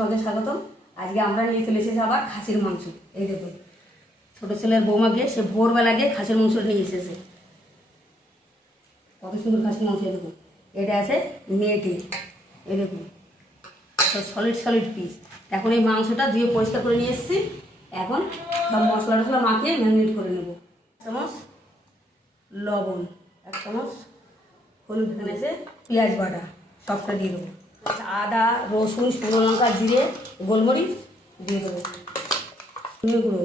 সঙ্গে স্বাগতম। আজকে আমরা নিয়ে চলে এসেছি আবার খাসির মাংস। এই দেখুন ছোটো ছেলের বৌমা গিয়ে সে ভোরবেলা গিয়ে খাসির মাংস নিয়ে এসেছে। কত সুন্দর খাসির মাংস, এই দেখুন এটা আছে মেয়েটি এই দেখুন সলিড সলিড পিস এখন এই মাংসটা ধুয়ে পরিষ্কার করে নিয়ে এসেছি। এখন সব মশলা টশলা মাখিয়ে ম্যারিনেট করে নেব। এক চামচ লবণ, এক চামচ হলুদ, এখানে পেঁয়াজ বাটা, সবটা দিয়ে দেবো। আদা, রসুন, শুকনো লঙ্কা, জিরে, গোলমরিচ দিয়ে দেবো। গুঁড়ো।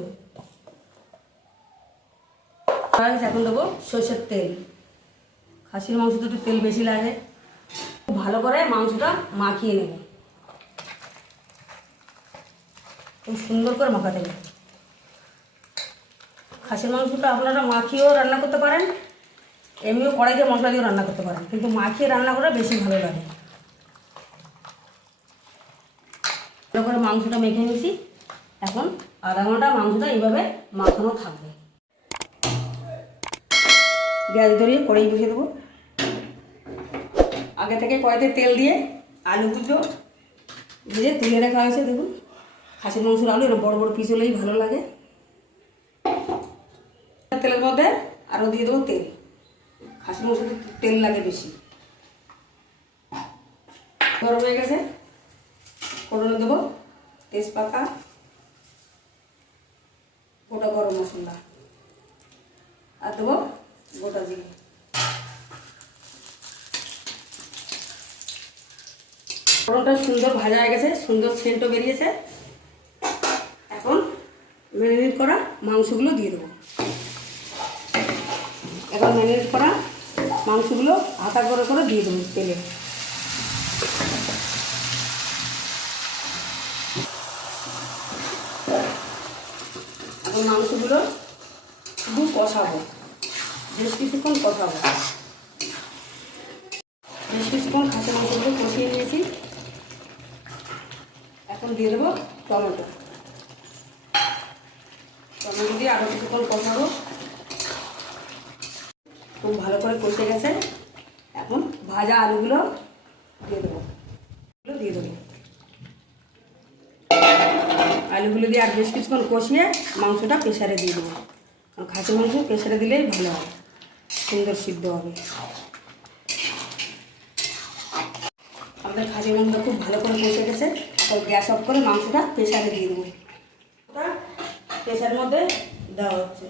এখন দেবো, সর্ষের তেল। খাসির মাংস তো একটু তেল বেশি লাগে। খুব ভালো করে মাংসটা মাখিয়ে নেব। খুব সুন্দর করে মাখাতে হবে। খাসির মাংসটা আপনারা মাখিয়েও রান্না করতে পারেন, এমনিও কড়াইতে মশলা দিয়েও রান্না করতে পারেন। কিন্তু মাখিয়ে রান্না করা বেশি ভালো লাগে। ভালো করে মাংসটা মেখে নিয়েছি। এখন আধা ঘণ্টা মাংসটা এইভাবে মাখানো থাকবে। গ্যাস ধরিয়ে কড়াই বসিয়ে দেবো। আগে থেকে কড়াইতে তেল দিয়ে আলু কুচো দিয়ে তুলে রাখা হয়েছে, দেখুন। খাসির মাংসের আলু এরকম বড় বড় পিস হলেই ভালো লাগে। তেলের মধ্যে আরও দিয়ে দেবো তেল। খাসির মাংস তেল লাগে বেশি। গরম হয়ে গেছে। ফোড়নে দেবো তেজপাতা, গোটা গরম মশলা, আর দেবো গোটা জিরে। ফোড়নটা সুন্দর ভাজা হয়ে গেছে, সুন্দর সেন্টও বেরিয়েছে। এখন ম্যারিনেট করা মাংসগুলো দিয়ে দেবো। এখন ম্যারিনেট করা মাংসগুলো আটা করে করে দিয়ে দেবো তেলে। এখন মাংসগুলো শুধু কষাবো। বেশ কিছুক্ষণ কষাবো। বেশ কিছুক্ষণ খাসি মাংসগুলো কষিয়ে নিয়েছি। এখন দিয়ে দেবো টমেটো। টমেটো দিয়ে আরও কিছুক্ষণ কষাবো। খুব ভালো করে কষে গেছে। এখন ভাজা আলুগুলো দিয়ে দেবো। দিয়ে দেবো। আলুগুলো দিয়ে আর বেশ কিছুক্ষণ কষিয়ে মাংসটা প্রেশারে দিয়ে দেবো। কারণ খাসি মাংস প্রেশারে দিলেই ভালো হয়, সুন্দর সিদ্ধ হবে। আমাদের খাসি মাংসটা খুব ভালো করে কষে গেছে তো গ্যাস অফ করে মাংসটা প্রেশারে দিয়ে দেবো। ওটা প্রেশারের মধ্যে দেওয়া হচ্ছে।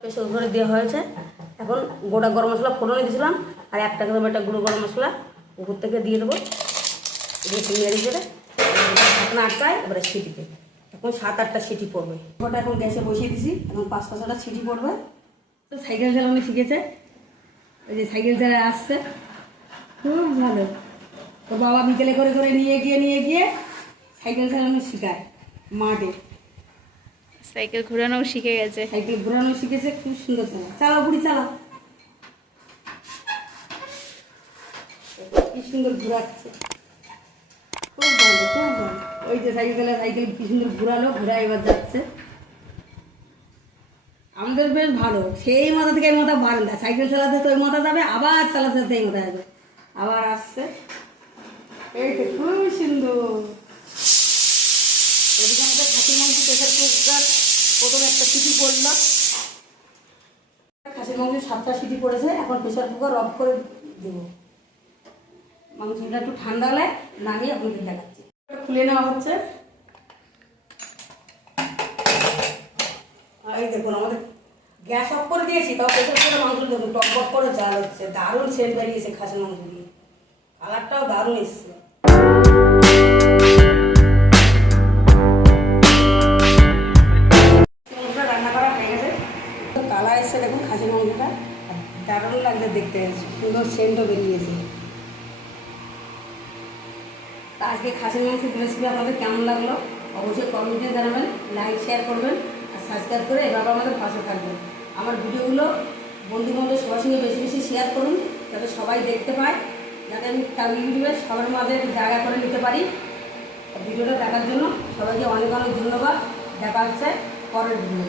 প্রেশার উপরে দেওয়া হয়েছে। এখন গোটা গরম মশলা ফোড়নে দিয়েছিলাম। আর একটা করে একটা গুঁড়ো গরম মশলা উপর থেকে দিয়ে দেবো। দিয়ে নেড়ে করে ঢাকনা আটকায় এবারে সিটিতে। এখন সাত আটটা সিটি পড়বে। ওটা এখন গ্যাসে বসিয়ে দিছি এখন পাঁচ পাঁচটা সিটি পড়বে। তো সাইকেল চালানো শিখেছে। ওই যে সাইকেল চালায় আসছে। খুব ভালো। তো বাবা বিকেলে করে করে নিয়ে গিয়ে নিয়ে গিয়ে সাইকেল চালানো শেখায় মাঠে। সাইকেল ঘোরানো শিখে গেছে। সাইকেল ঘোরানো শিখেছে খুব সুন্দর চালা চালাও বুড়ি চালাও কি সুন্দর ঘোরাচ্ছে। খুব ভালো খুব ভালো। ওই যে সাইকেল সাইকেল কি সুন্দর ঘোরালো, ঘোরা এবার যাচ্ছে। আমাদের বেশ ভালো। সেই মাথা থেকে এই মাথা বারান্দা সাইকেল চালাতে তো ওই মাথা যাবে, আবার চালাতে চালাতে এই মাথা যাবে। আবার আসছে। এই তো খুব সুন্দর। এদিকে আমাদের খাসির মাংস প্রেশার কুকার। প্রথমে একটা সিটি পড়ল। খাসির মাংস সাতটা সিটি পড়েছে। এখন প্রেশার কুকার অফ করে দেব। মাংসটা একটু ঠান্ডা হলে নামিয়ে আপনাদের দেখাচ্ছি। খুলে নেওয়া হচ্ছে। এই দেখুন, আমাদের গ্যাস অফ করে দিয়েছি, তাও প্রেশার কুকারে মাংস দেখুন, টক টক করে জাল হচ্ছে। দারুণ সেন্ট বেরিয়েছে খাসির মাংস দিয়ে। কালারটাও দারুণ এসছে। মাংসটা রান্না করা হয়ে গেছে। কালার এসছে, দেখুন, খাসির মাংসটা। দারুণ লাগছে দেখতে, সুন্দর সেন্টও বেরিয়েছে। তা আজকে খাসির মাংসের রেসিপি আপনাদের কেমন লাগল? অবশ্যই কমেন্টে জানাবেন লাইক শেয়ার করবেন আর সাবস্ক্রাইব করে এভাবে আমাদের পাশে থাকবেন। আমার ভিডিওগুলো বন্ধু বান্ধব সবার সঙ্গে বেশি বেশি শেয়ার করুন, যাতে সবাই দেখতে পায়, যাতে আমি তার ইউটিউবে সবার মাঝে জায়গা করে নিতে পারি। ভিডিওটা দেখার জন্য সবাইকে অনেক অনেক ধন্যবাদ। দেখা হচ্ছে পরের ভিডিও